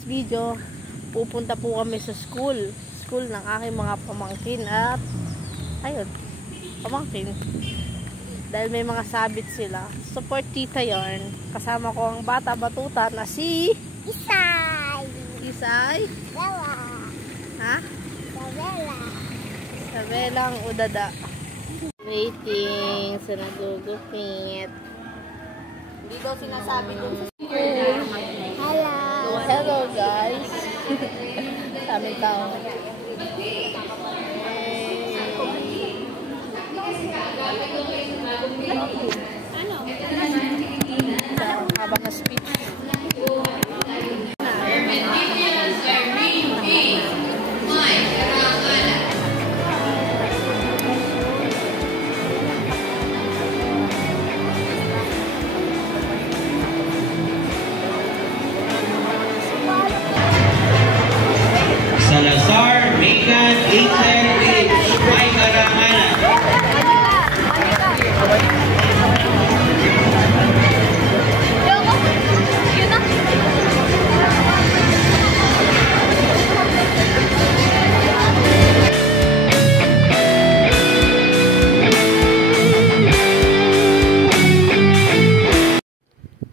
next video, pupunta po kami sa school ng aking mga pamangkin at ayun, pamangkin. Dahil may mga sabit sila. Support Tita Yarn. Kasama ko ang bata batuta na si Isay. Isay? Bella. Ha? Bella. Sabelang udada. Waiting sa nagugupit. Hindi daw sinasabi dun sa school. Hello. Hello guys. Sabi tao. Ano? Habang na speech. Salazar, Megan, Ethan, Rich, may karangalan.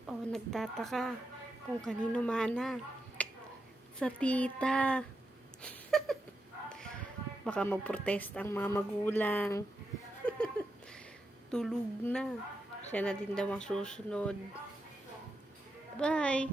Oh, nagtataka kung kanino mana. Sa tita. Baka magprotest ang mga magulang. Tulog na. Siya na din daw ang susunod. Bye!